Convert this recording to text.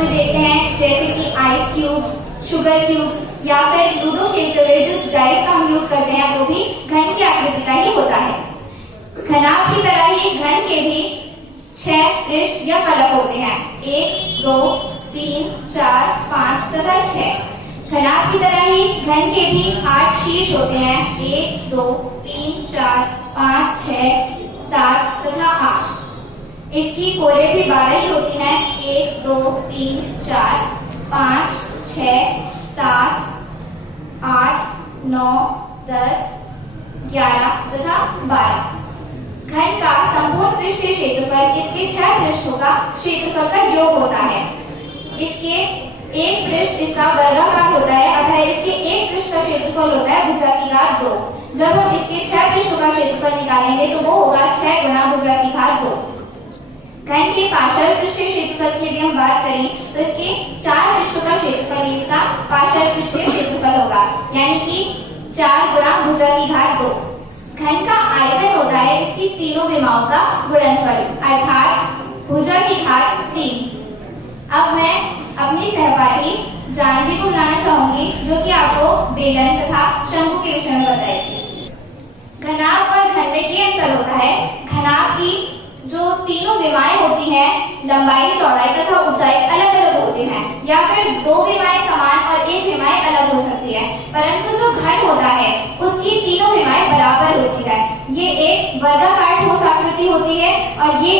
वस्तुएं देखते हैं जैसे कि आइस क्यूब्स, शुगर क्यूब्स या फिर लूडो खेलते हुए जिस डाइस का हम यूज करते हैं वो भी घन की आकृति का ही होता है। घनाभ की तरह ही घन के भी 6 पृष्ठ या फलक होते हैं, 1, 2, 3, 4, 5 तथा 6। घनाभ की तरह ही घन के भी 8 शीर्ष होते हैं, 1, 2, 3, 4, 5, 6, 7 तथा 8। इसकी कोरे भी 12 ही होती हैं, 1, 2, 3, 4, 5, 6, 7, 8, 9, 10, 11 तथा 12। घन का संपूर्ण पृष्ठीय क्षेत्रफल इसके 6 पृष्ठों का क्षेत्रफल का योग होता है। इसके एक पृष्ठ इसका वर्गाकार होता है, अतः इसके एक पृष्ठ का क्षेत्रफल होता है भुजा की घात 2। जब हम इसके 6 पृष्ठों का क्षेत्रफल निकालेंगे तो वो होगा 6 गुना भुजा की घात 2। घन के पार्श्व पृष्ठीय क्षेत्रफल की यदि हम बात करें तो इसके 4 पृष्ठों का क्षेत्रफल ही इसका पार्श्व पृष्ठीय क्षेत्रफल होगा, यानी कि 4 गुणा भुजा की घात 2। घन का आयतन होता है इसकी तीनों विमाओं का गुणनफल, अर्थात भुजा की घात 3। अब मैं अपनी सहपाठी जानवी को बुलाना चाहूंगी जो कि आपको बेलन तथा शंकु के विषय में बताएगी। घनाभ और घन में ये अंतर होता है, घनाभ की जो तीनों विमाएं होती हैं लंबाई, चौड़ाई तथा ऊंचाई अलग अलग होती हैं, या फिर 2 विमाएं समान और 1 विमाएं अलग हो सकती है, परंतु जो घन होता है उसकी तीनों विमाएं बराबर होती है। ये एक वर्गाकार ठोस आकृति होती है और ये